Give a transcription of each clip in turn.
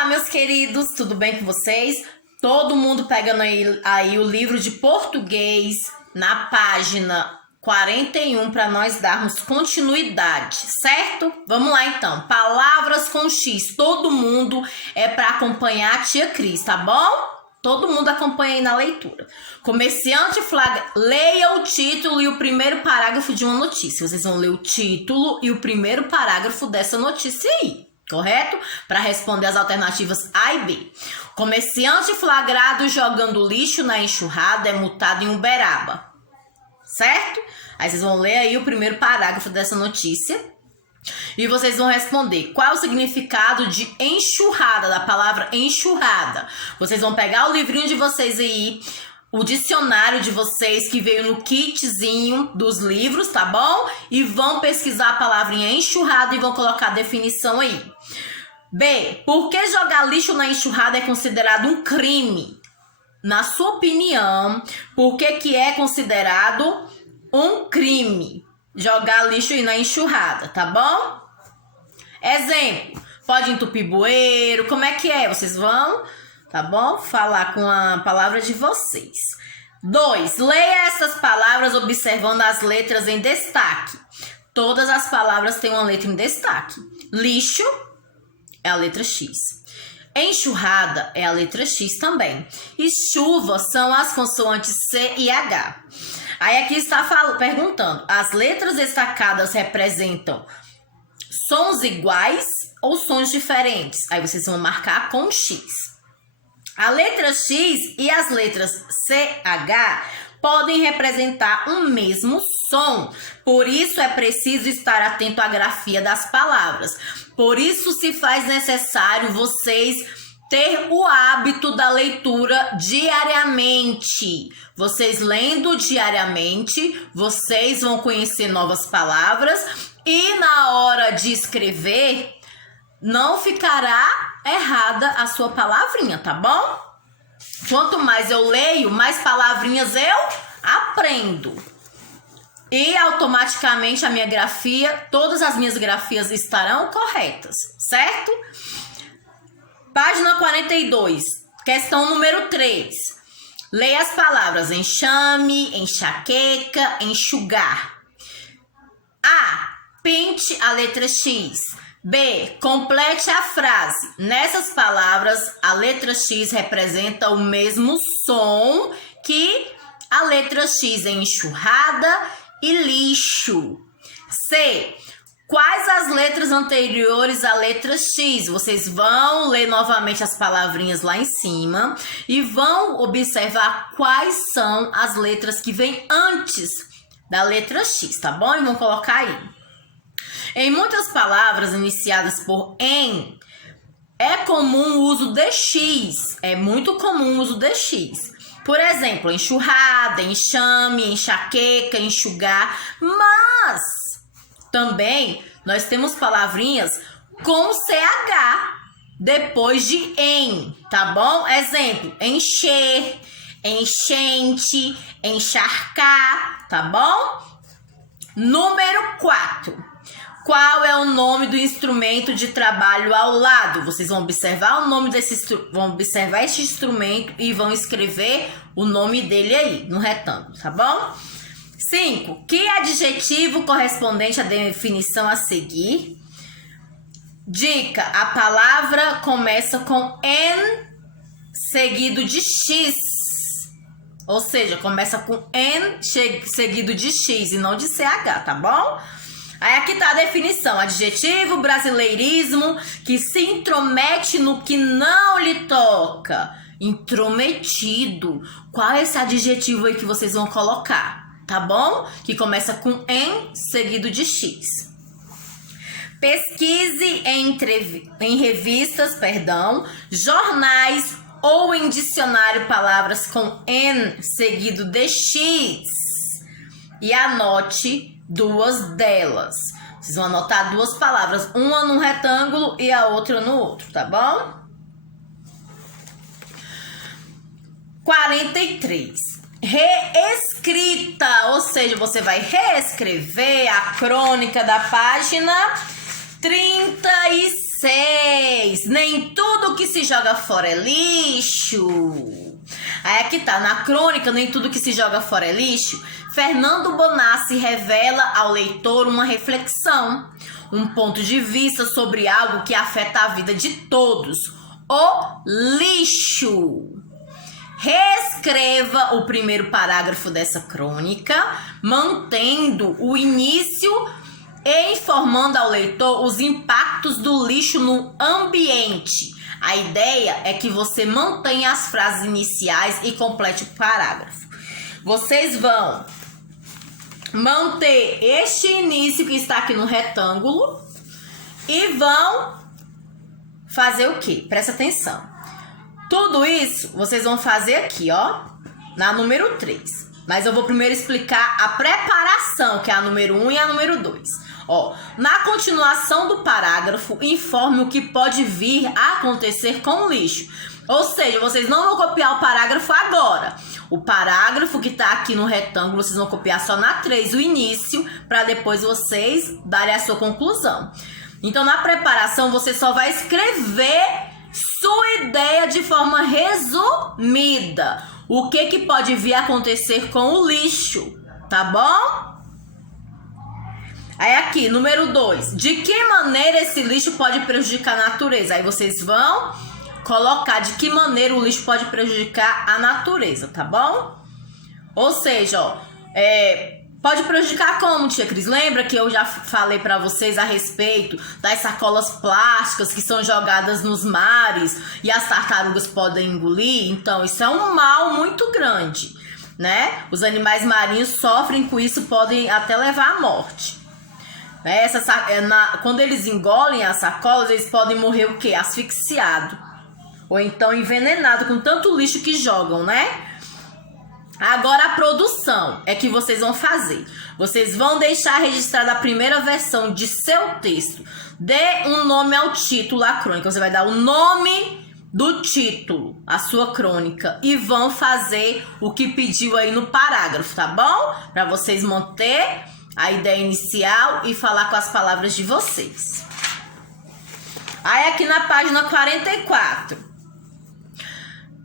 Olá, meus queridos, tudo bem com vocês? Todo mundo pegando aí o livro de português na página 41 para nós darmos continuidade, certo? Vamos lá então. Palavras com X. Todo mundo é para acompanhar a tia Cris, tá bom? Todo mundo acompanha aí na leitura. Comerciante flagra. Leia o título e o primeiro parágrafo de uma notícia. Vocês vão ler o título e o primeiro parágrafo dessa notícia aí, correto? Para responder as alternativas A e B. Comerciante flagrado jogando lixo na enxurrada é multado em Uberaba. Certo? Aí vocês vão ler aí o primeiro parágrafo dessa notícia. E vocês vão responder qual é o significado de enxurrada, da palavra enxurrada. Vocês vão pegar o livrinho de vocês aí, o dicionário de vocês que veio no kitzinho dos livros, tá bom? E vão pesquisar a palavrinha enxurrada e vão colocar a definição aí. B. Por que jogar lixo na enxurrada é considerado um crime? Na sua opinião, por que é considerado um crime jogar lixo na enxurrada, tá bom? Exemplo, pode entupir bueiro, como é que é? Vocês vão, tá bom? Falar com a palavra de vocês. 2. Leia essas palavras observando as letras em destaque. Todas as palavras têm uma letra em destaque. Lixo é a letra X. Enxurrada é a letra X também. E chuva são as consoantes C e H. Aí aqui está perguntando, as letras destacadas representam sons iguais ou sons diferentes? Aí vocês vão marcar com X. A letra X e as letras CH podem representar um mesmo som. Por isso é preciso estar atento à grafia das palavras. Por isso se faz necessário vocês ter o hábito da leitura diariamente. Vocês lendo diariamente, vocês vão conhecer novas palavras e na hora de escrever, não ficará errada a sua palavrinha, tá bom? Quanto mais eu leio, mais palavrinhas eu aprendo. E automaticamente a minha grafia, todas as minhas grafias estarão corretas, certo? Página 42, questão número 3. Leia as palavras enxame, enxaqueca, enxugar. A. Pinte a letra X. B. Complete a frase. Nessas palavras, a letra X representa o mesmo som que a letra X em enxurrada e lixo. C. Quais as letras anteriores à letra X? Vocês vão ler novamente as palavrinhas lá em cima e vão observar quais são as letras que vêm antes da letra X, tá bom? E vão colocar aí. Em muitas palavras iniciadas por em, é comum o uso de X. É muito comum o uso de X. Por exemplo, enxurrada, enxame, enxaqueca, enxugar. Mas também nós temos palavrinhas com CH depois de em, tá bom? Exemplo, encher, enchente, encharcar, tá bom? Número 4. Qual é o nome do instrumento de trabalho ao lado? Vocês vão observar o nome vão observar esse instrumento e vão escrever o nome dele aí no retângulo, tá bom? 5. Que adjetivo correspondente à definição a seguir? Dica: a palavra começa com N seguido de X. Ou seja, começa com N seguido de X e não de CH, tá bom? Aí aqui tá a definição: adjetivo, brasileirismo, que se intromete no que não lhe toca. Intrometido. Qual é esse adjetivo aí que vocês vão colocar? Tá bom? Que começa com em seguido de X. Pesquise em revistas, jornais ou em dicionário palavras com N seguido de X e anote duas delas. Vocês vão anotar duas palavras, uma num retângulo e a outra no outro, tá bom? 43. Reescrita, ou seja, você vai reescrever a crônica da página 35. 6. Nem tudo que se joga fora é lixo. Aí aqui tá, na crônica Nem Tudo Que Se Joga Fora é Lixo, Fernando Bonassi revela ao leitor uma reflexão, um ponto de vista sobre algo que afeta a vida de todos, o lixo. Reescreva o primeiro parágrafo dessa crônica, mantendo o início e informando ao leitor os impactos do lixo no ambiente. A ideia é que você mantenha as frases iniciais e complete o parágrafo. Vocês vão manter este início que está aqui no retângulo e vão fazer o quê? Presta atenção. Tudo isso vocês vão fazer aqui, ó, na número 3. Mas eu vou primeiro explicar a preparação, que é a número 1 e a número 2. Ó, na continuação do parágrafo, informe o que pode vir a acontecer com o lixo. Ou seja, vocês não vão copiar o parágrafo agora. O parágrafo que tá aqui no retângulo, vocês vão copiar só na 3, o início, para depois vocês darem a sua conclusão. Então, na preparação, você só vai escrever sua ideia de forma resumida. O que pode vir a acontecer com o lixo, tá bom? Aí aqui, número 2. De que maneira esse lixo pode prejudicar a natureza? Aí vocês vão colocar de que maneira o lixo pode prejudicar a natureza, tá bom? Ou seja, ó, pode prejudicar como, tia Cris? Lembra que eu já falei pra vocês a respeito das sacolas plásticas que são jogadas nos mares e as tartarugas podem engolir? Então, isso é um mal muito grande, né? Os animais marinhos sofrem com isso, podem até levar à morte. Né? Quando eles engolem as sacolas, eles podem morrer o quê? Asfixiado. Ou então envenenado com tanto lixo que jogam, né? Agora a produção é que vocês vão fazer. Vocês vão deixar registrada a primeira versão de seu texto. Dê um nome ao título, a crônica. Você vai dar o nome do título, a sua crônica. E vão fazer o que pediu aí no parágrafo, tá bom? Para vocês manter a ideia inicial e falar com as palavras de vocês. Aí aqui na página 44.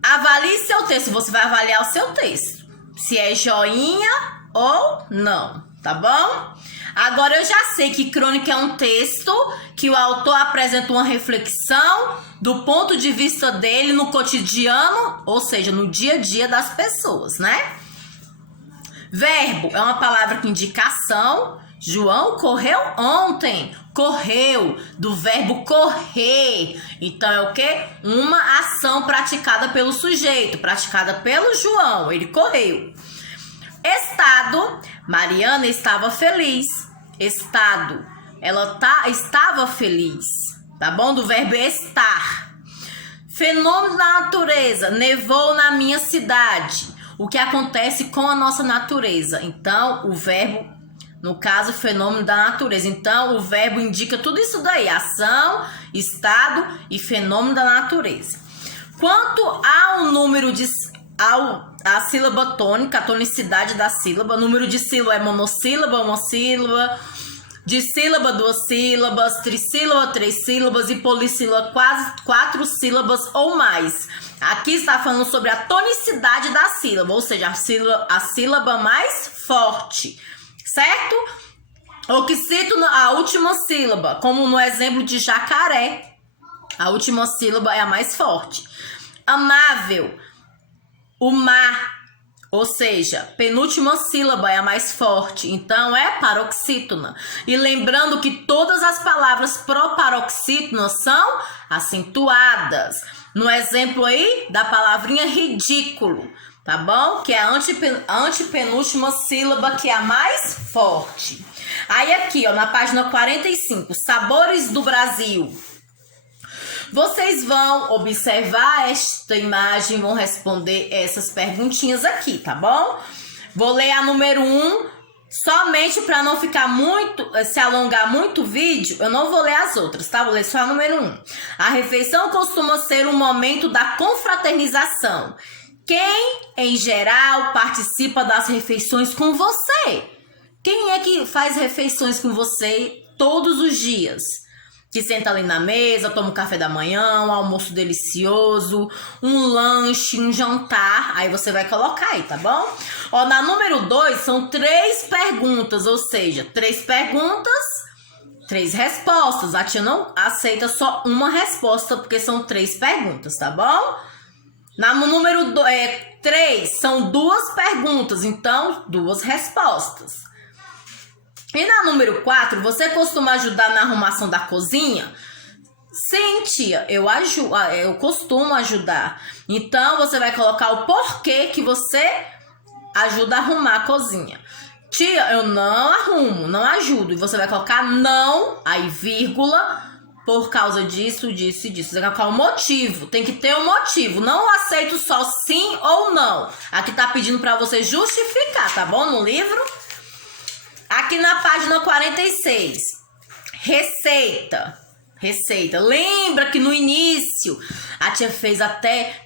Avalie seu texto. Você vai avaliar o seu texto. Se é joinha ou não, tá bom? Agora eu já sei que crônica é um texto que o autor apresenta uma reflexão do ponto de vista dele no cotidiano, ou seja, no dia a dia das pessoas, né? Verbo é uma palavra que indica ação. João correu ontem. Correu, do verbo correr. Então é o quê? Uma ação praticada pelo sujeito, praticada pelo João. Ele correu. Estado, Mariana estava feliz. Estado, ela estava feliz. Tá bom? Do verbo estar. Fenômeno da natureza, nevou na minha cidade. O que acontece com a nossa natureza. Então, o verbo, no caso, fenômeno da natureza. Então, o verbo indica tudo isso daí. Ação, estado e fenômeno da natureza. Quanto ao número a sílaba tônica, a tonicidade da sílaba, número de sílaba é monossílaba, uma sílaba, dissílaba, 2 sílabas, trissílaba, 3 sílabas e polissílaba, 4 sílabas ou mais. Aqui está falando sobre a tonicidade da sílaba, ou seja, a sílaba mais forte, certo? Ou que cito a última sílaba, como no exemplo de jacaré. A última sílaba é a mais forte. Amável, o mar, ou seja, penúltima sílaba é a mais forte, então é paroxítona. E lembrando que todas as palavras proparoxítonas são acentuadas. No exemplo aí da palavrinha ridículo, tá bom? Que é a antepenúltima sílaba, que é a mais forte. Aí aqui, ó, na página 45, Sabores do Brasil. Vocês vão observar esta imagem, vão responder essas perguntinhas aqui, tá bom? Vou ler a número 1, somente para não ficar se alongar muito o vídeo, eu não vou ler as outras, tá? Vou ler só a número 1. A refeição costuma ser um momento da confraternização. Quem, em geral, participa das refeições com você? Quem é que faz refeições com você todos os dias? que senta ali na mesa, toma um café da manhã, um almoço delicioso, um lanche, um jantar. Aí você vai colocar aí, tá bom? Ó, na número 2 são 3 perguntas, ou seja, 3 perguntas, 3 respostas. A tia não aceita só uma resposta, porque são 3 perguntas, tá bom? No número 3 são 2 perguntas, então 2 respostas. E na número 4, você costuma ajudar na arrumação da cozinha? Sim, tia, eu costumo ajudar. Então, você vai colocar o porquê que você ajuda a arrumar a cozinha. Tia, eu não arrumo, não ajudo. E você vai colocar não, aí vírgula, por causa disso, disso e disso. Você vai colocar o motivo, tem que ter um motivo. Não aceito só sim ou não. Aqui tá pedindo pra você justificar, tá bom? No livro. Aqui na página 46, receita. Lembra que no início a tia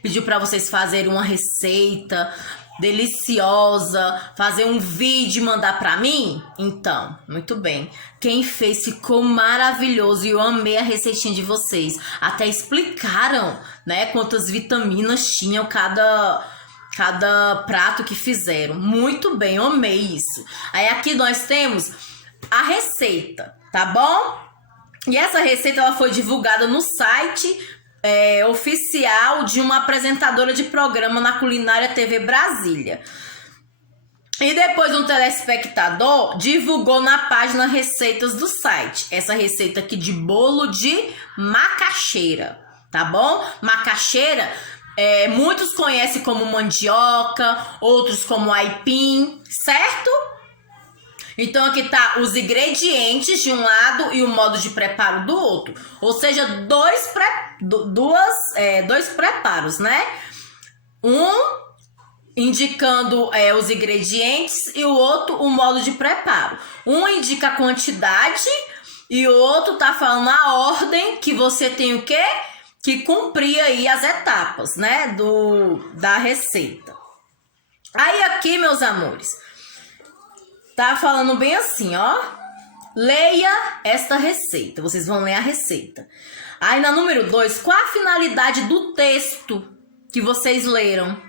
pediu para vocês fazerem uma receita deliciosa, fazer um vídeo e mandar para mim? Então, muito bem. Quem fez ficou maravilhoso e eu amei a receitinha de vocês. Até explicaram, né, quantas vitaminas tinham cada prato que fizeram. Muito bem, eu amei isso. Aí aqui nós temos a receita, tá bom? E essa receita ela foi divulgada no site oficial de uma apresentadora de programa na Culinária TV Brasília. E depois um telespectador divulgou na página Receitas do site. Essa receita aqui de bolo de macaxeira, tá bom? Macaxeira muitos conhecem como mandioca, outros como aipim, certo? Então aqui tá os ingredientes de um lado e o modo de preparo do outro. Ou seja, dois preparos, né? Um indicando os ingredientes e o outro o modo de preparo. Um indica a quantidade e o outro tá falando a ordem que você tem o quê? Que cumprir aí as etapas, né, da receita. Aí aqui, meus amores, tá falando bem assim, ó. Leia esta receita. Vocês vão ler a receita. Aí na número 2, qual a finalidade do texto que vocês leram?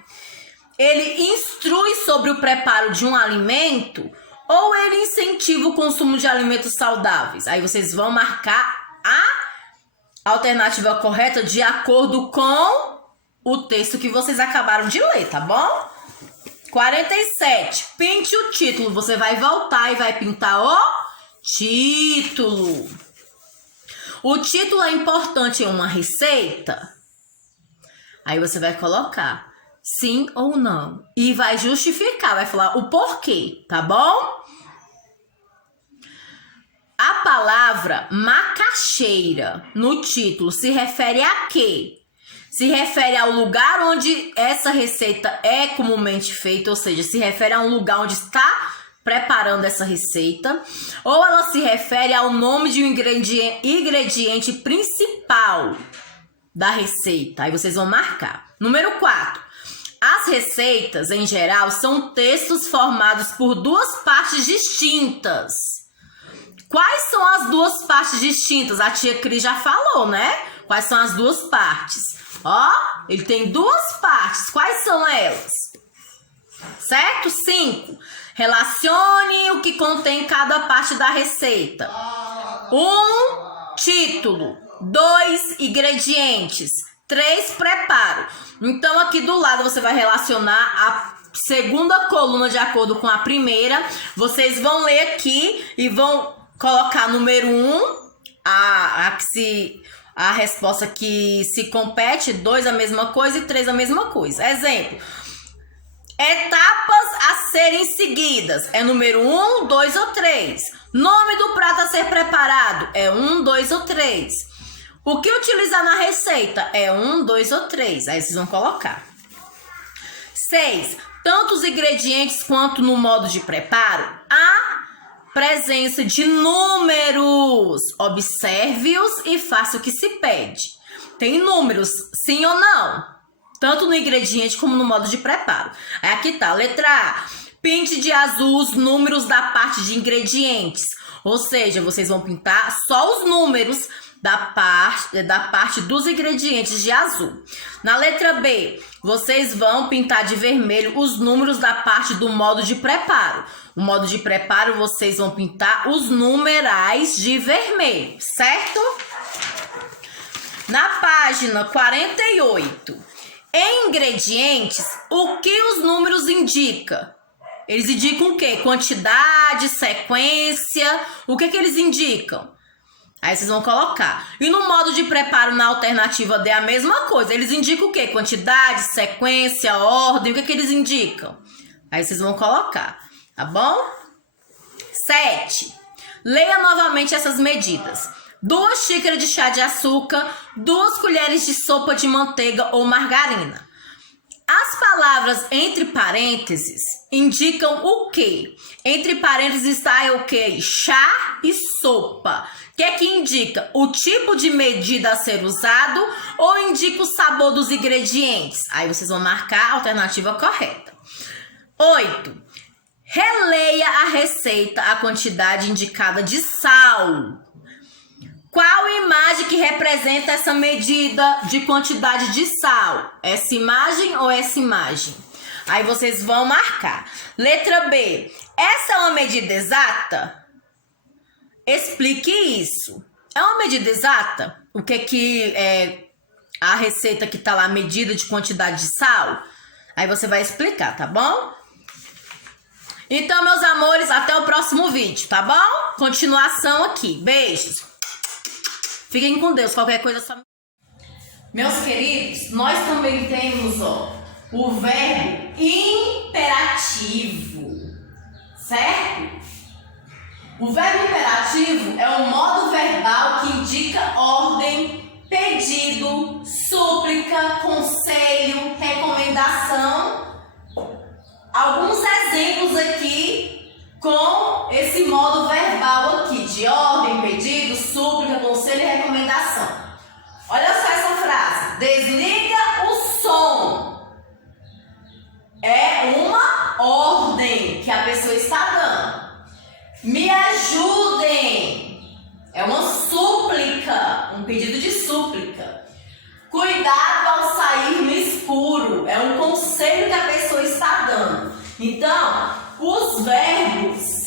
Ele instrui sobre o preparo de um alimento ou ele incentiva o consumo de alimentos saudáveis? Aí vocês vão marcar a alternativa correta de acordo com o texto que vocês acabaram de ler, tá bom? 47. Pinte o título. Você vai voltar e vai pintar o título. O título é importante em uma receita? Aí você vai colocar sim ou não. E vai justificar, vai falar o porquê, tá bom? A palavra macaxeira no título se refere a quê? Se refere ao lugar onde essa receita é comumente feita, ou seja, se refere a um lugar onde está preparando essa receita, ou ela se refere ao nome de um ingrediente principal da receita. Aí vocês vão marcar. Número 4. As receitas, em geral, são textos formados por 2 partes distintas. Quais são as 2 partes distintas? A tia Cris já falou, né? Quais são as 2 partes? Ó, ele tem 2 partes. Quais são elas? Certo? 5. Relacione o que contém cada parte da receita. 1. Título. 2. Ingredientes. 3. Preparo. Então, aqui do lado você vai relacionar a segunda coluna de acordo com a primeira. Vocês vão ler aqui e vão colocar número 1, a resposta que se compete, 2 a mesma coisa e 3 a mesma coisa. Exemplo, etapas a serem seguidas é número 1, 2 ou 3. Nome do prato a ser preparado é 1, 2 ou 3. O que utilizar na receita é 1, 2 ou 3. Aí vocês vão colocar. 6. Tanto os ingredientes quanto no modo de preparo, a presença de números. Observe-os e faça o que se pede. Tem números, sim ou não? Tanto no ingrediente como no modo de preparo. Aí aqui tá, letra A. Pinte de azul os números da parte de ingredientes. Ou seja, vocês vão pintar só os números da parte dos ingredientes de azul. Na letra B, vocês vão pintar de vermelho os números da parte do modo de preparo. O modo de preparo, vocês vão pintar os numerais de vermelho, certo? Na página 48, em ingredientes, o que os números indicam? Eles indicam o quê? Quantidade, sequência, o que eles indicam? Aí vocês vão colocar. E no modo de preparo, na alternativa D, a mesma coisa. Eles indicam o quê? Quantidade, sequência, ordem, o que eles indicam? Aí vocês vão colocar, tá bom? 7. Leia novamente essas medidas. 2 xícaras de chá de açúcar, 2 colheres de sopa de manteiga ou margarina. As palavras entre parênteses indicam o quê? Entre parênteses está o quê? Chá e sopa. O que é que indica? O tipo de medida a ser usado ou indica o sabor dos ingredientes? Aí vocês vão marcar a alternativa correta. 8. Releia a receita, a quantidade indicada de sal. Qual imagem que representa essa medida de quantidade de sal? Essa imagem ou essa imagem? Aí vocês vão marcar. Letra B. Essa é uma medida exata? Explique isso. É uma medida exata? O que é a receita que tá lá, medida de quantidade de sal? Aí você vai explicar, tá bom? Então, meus amores, até o próximo vídeo, tá bom? Continuação aqui. Beijos. Fiquem com Deus, qualquer coisa só... Meus queridos, nós também temos, o verbo imperativo, certo? O verbo imperativo é o modo verbal que indica ordem, pedido, súplica, conselho, recomendação. Alguns exemplos aqui com esse modo verbal aqui, de ordem, pedido, súplica, conselho e recomendação. Olha só essa frase. Desliga o som. É uma ordem que a pessoa está dando. Me ajudem. É uma súplica, um pedido de súplica. Cuidado ao sair no escuro. É um conselho que a pessoa está dando. Então, os verbos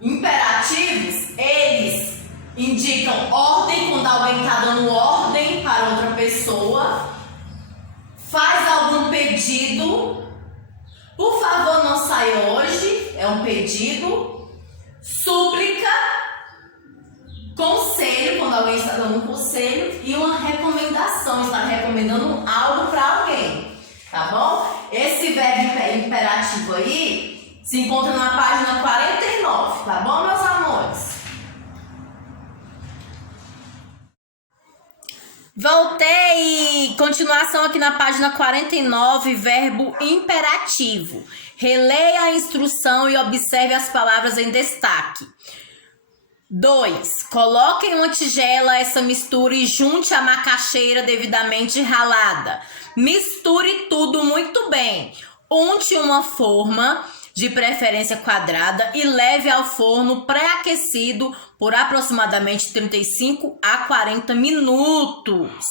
imperativos, eles indicam ordem quando alguém está dando ordem para outra pessoa, faz algum pedido, por favor não saia hoje, é um pedido, súplica, conselho, quando alguém está dando um conselho, e uma recomendação, está recomendando algo para alguém, tá bom? Esse verbo imperativo aí se encontra na página 49, tá bom, meus amores? Voltei! Continuação aqui na página 49, verbo imperativo. Releia a instrução e observe as palavras em destaque. 2. Coloque em uma tigela essa mistura e junte a macaxeira devidamente ralada. Misture tudo muito bem. Unte uma forma, de preferência quadrada, e leve ao forno pré-aquecido por aproximadamente 35 a 40 minutos.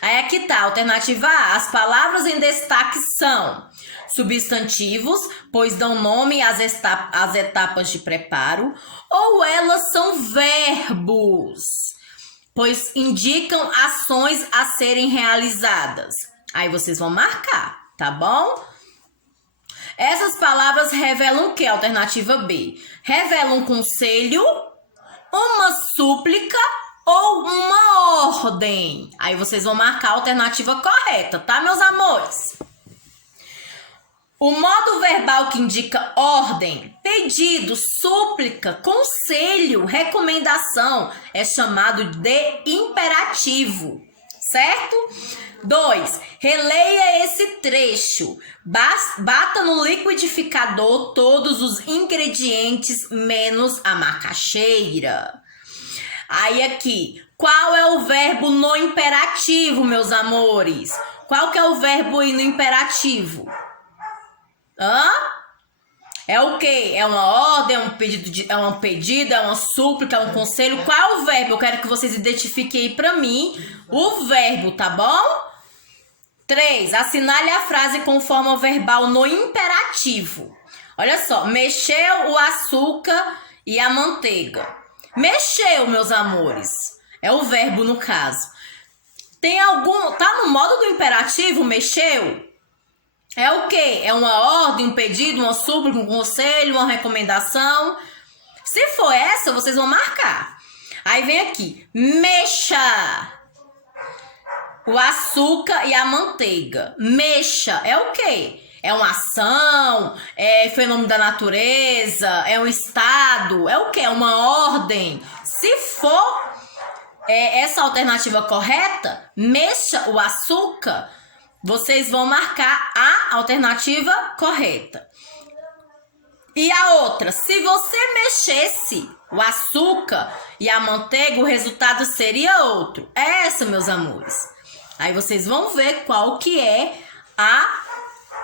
Aí aqui tá, alternativa A. As palavras em destaque são substantivos, pois dão nome às etapas de preparo, ou elas são verbos, pois indicam ações a serem realizadas. Aí vocês vão marcar, tá bom? Essas palavras revelam o que? Alternativa B. Revelam um conselho, uma súplica ou uma ordem. Aí vocês vão marcar a alternativa correta, tá, meus amores? O modo verbal que indica ordem, pedido, súplica, conselho, recomendação é chamado de imperativo, certo? 2. Releia esse trecho. Bata no liquidificador todos os ingredientes menos a macaxeira. Aí aqui, qual é o verbo no imperativo, meus amores? Qual que é o verbo aí no imperativo? É o quê? É uma ordem, é um pedido, é uma súplica, é um conselho? Qual é o verbo? Eu quero que vocês identifiquem aí pra mim o verbo, tá bom? 3. Assinale a frase com forma verbal no imperativo. Olha só, mexeu o açúcar e a manteiga. Mexeu, meus amores. É o verbo no caso. Tem algum... Tá no modo do imperativo, mexeu? É o quê? É uma ordem, um pedido, uma súplica, um conselho, uma recomendação? Se for essa, vocês vão marcar. Aí vem aqui. Mexa o açúcar e a manteiga. Mexa. É o quê? É uma ação? É fenômeno da natureza? É um estado? É o quê? É uma ordem? Se for essa alternativa correta, mexa o açúcar, vocês vão marcar a alternativa correta. E a outra, se você mexesse o açúcar e a manteiga, o resultado seria outro. É essa, meus amores. Aí vocês vão ver qual que é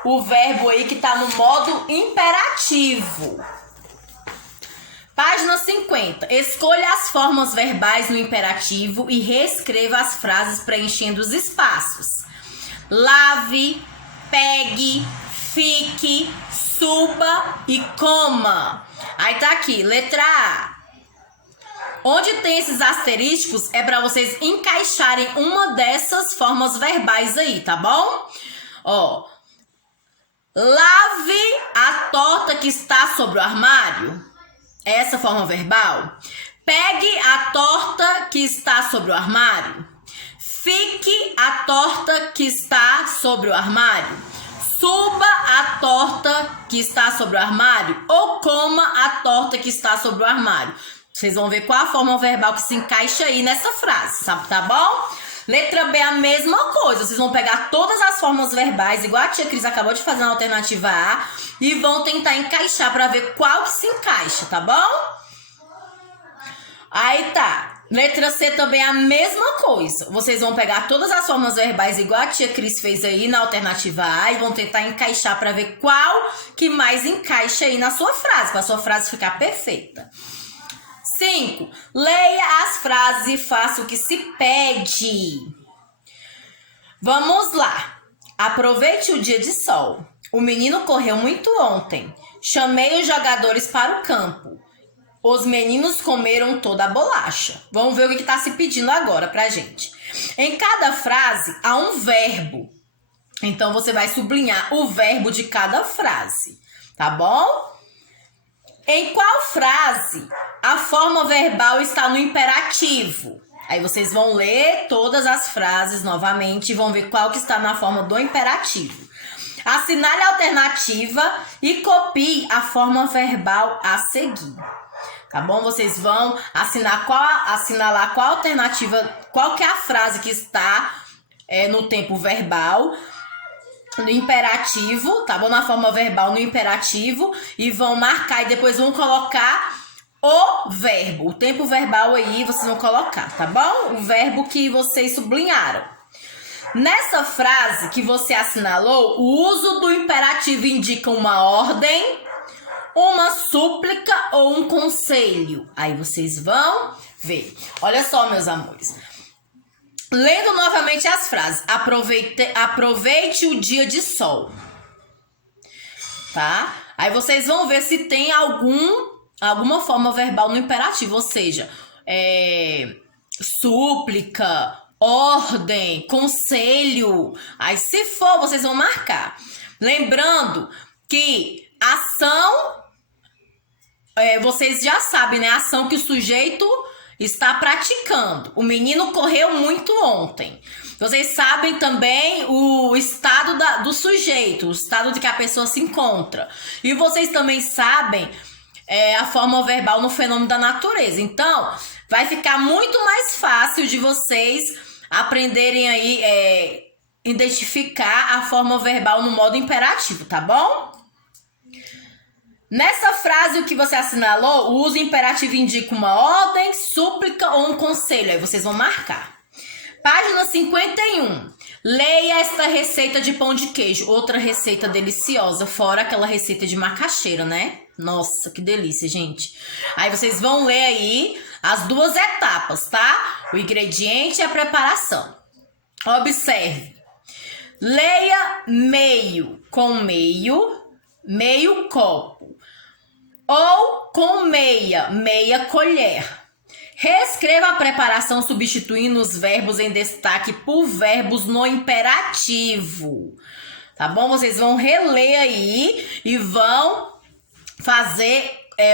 o verbo aí que tá no modo imperativo. Página 50. Escolha as formas verbais no imperativo e reescreva as frases preenchendo os espaços. Lave, pegue, fique, suba e coma. Aí tá aqui, letra A. Onde tem esses asterísticos é para vocês encaixarem uma dessas formas verbais aí, tá bom? Ó, lave a torta que está sobre o armário. Essa forma verbal. Pegue a torta que está sobre o armário. Fique a torta que está sobre o armário. Suba a torta que está sobre o armário. Ou coma a torta que está sobre o armário. Vocês vão ver qual a forma verbal que se encaixa aí nessa frase, sabe? Tá bom? Letra B, a mesma coisa. Vocês vão pegar todas as formas verbais, igual a tia Cris acabou de fazer na alternativa A, e vão tentar encaixar para ver qual que se encaixa, tá bom? Aí tá. Letra C também é a mesma coisa. Vocês vão pegar todas as formas verbais, igual a tia Cris fez aí na alternativa A, e vão tentar encaixar para ver qual que mais encaixa aí na sua frase, para a sua frase ficar perfeita. 5. Leia as frases e faça o que se pede. Vamos lá. Aproveite o dia de sol. O menino correu muito ontem. Chamei os jogadores para o campo. Os meninos comeram toda a bolacha. Vamos ver o que está se pedindo agora pra gente. Em cada frase há um verbo. Então você vai sublinhar o verbo de cada frase. Tá bom? Em qual frase a forma verbal está no imperativo? Aí vocês vão ler todas as frases novamente e vão ver qual que está na forma do imperativo. Assinale a alternativa e copie a forma verbal a seguir. Tá bom? Vocês vão assinalar qual alternativa, qual que é a frase que está no tempo verbal, no imperativo, tá bom? Na forma verbal no imperativo, e vão marcar e depois vão colocar o verbo. O tempo verbal aí vocês vão colocar, tá bom? O verbo que vocês sublinharam. Nessa frase que você assinalou, o uso do imperativo indica uma ordem, uma súplica ou um conselho. Aí vocês vão ver. Olha só, meus amores. Lendo novamente as frases. Aproveite o dia de sol. Tá? Aí vocês vão ver se tem alguma forma verbal no imperativo. Ou seja, súplica, ordem, conselho. Aí se for, vocês vão marcar. Lembrando que ação, vocês já sabem, né? Ação que o sujeito está praticando. O menino correu muito ontem. Vocês sabem também o estado do sujeito, o estado de que a pessoa se encontra. E vocês também sabem a forma verbal no fenômeno da natureza. Então, vai ficar muito mais fácil de vocês aprenderem aí, identificar a forma verbal no modo imperativo, tá bom? Nessa frase, o que você assinalou, o uso imperativo indica uma ordem, súplica ou um conselho. Aí vocês vão marcar. Página 51. Leia esta receita de pão de queijo. Outra receita deliciosa, fora aquela receita de macaxeira, né? Nossa, que delícia, gente. Aí vocês vão ler aí as duas etapas, tá? O ingrediente e a preparação. Observe. Leia meio com meio copo. Ou com meia colher. Reescreva a preparação substituindo os verbos em destaque por verbos no imperativo. Tá bom? Vocês vão reler aí e vão fazer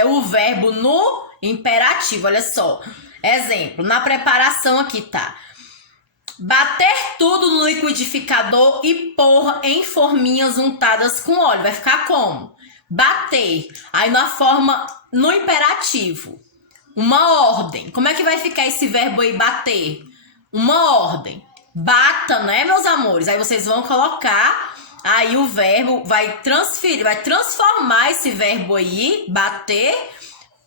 o verbo no imperativo. Olha só. Exemplo, na preparação aqui, tá? Bater tudo no liquidificador e pôr em forminhas untadas com óleo. Vai ficar como? Bater. Aí na forma, no imperativo. Uma ordem. Como é que vai ficar esse verbo aí, bater? Uma ordem. Bata, né, meus amores? Aí vocês vão colocar aí o verbo, vai transformar esse verbo aí, bater,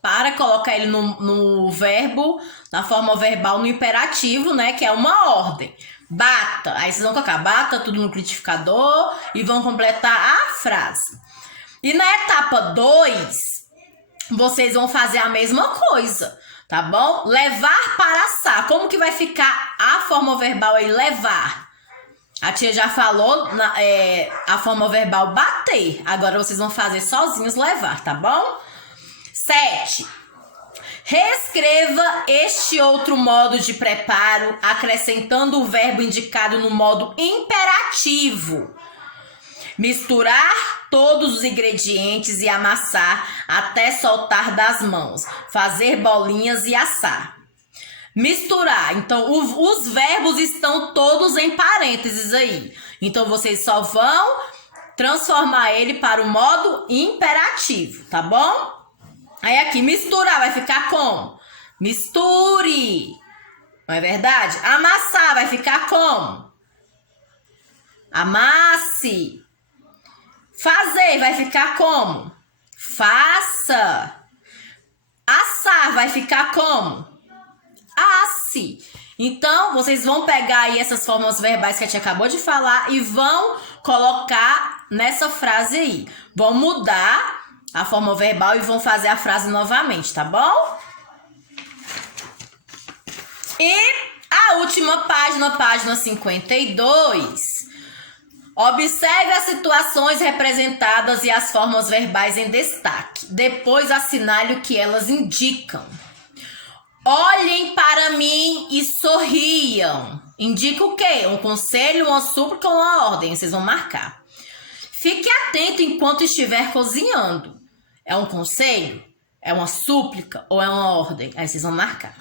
para colocar ele no verbo, na forma verbal, no imperativo, né, que é uma ordem. Bata. Aí vocês vão colocar bata tudo no liquidificador e vão completar a frase. E na etapa 2, vocês vão fazer a mesma coisa, tá bom? Levar para assar. Como que vai ficar a forma verbal aí, levar? A tia já falou a forma verbal bater. Agora vocês vão fazer sozinhos levar, tá bom? 7. Reescreva este outro modo de preparo, acrescentando o verbo indicado no modo imperativo. Misturar todos os ingredientes e amassar até soltar das mãos. Fazer bolinhas e assar. Misturar. Então, os verbos estão todos em parênteses aí. Então, vocês só vão transformar ele para o modo imperativo, tá bom? Aí aqui, misturar vai ficar como? Misture. Não é verdade? Amassar vai ficar como? Amasse. Fazer vai ficar como? Faça. Assar vai ficar como? Asse. Então, vocês vão pegar aí essas formas verbais que a tia acabou de falar e vão colocar nessa frase aí. Vão mudar a forma verbal e vão fazer a frase novamente, tá bom? E a última página, página 52... Observe as situações representadas e as formas verbais em destaque. Depois assinale o que elas indicam. Olhem para mim e sorriam. Indica o quê? Um conselho, uma súplica ou uma ordem? Vocês vão marcar. Fique atento enquanto estiver cozinhando. É um conselho? É uma súplica ou é uma ordem? Aí vocês vão marcar.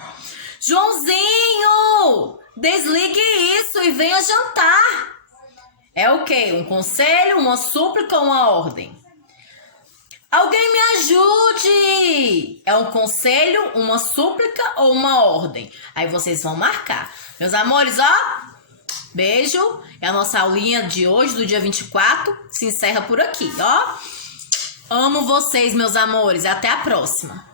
Joãozinho, desligue isso e venha jantar. É o quê? Um conselho, uma súplica ou uma ordem? Alguém me ajude! É um conselho, uma súplica ou uma ordem? Aí vocês vão marcar. Meus amores, ó, beijo. É a nossa aulinha de hoje, do dia 24. Se encerra por aqui, ó. Amo vocês, meus amores. Até a próxima.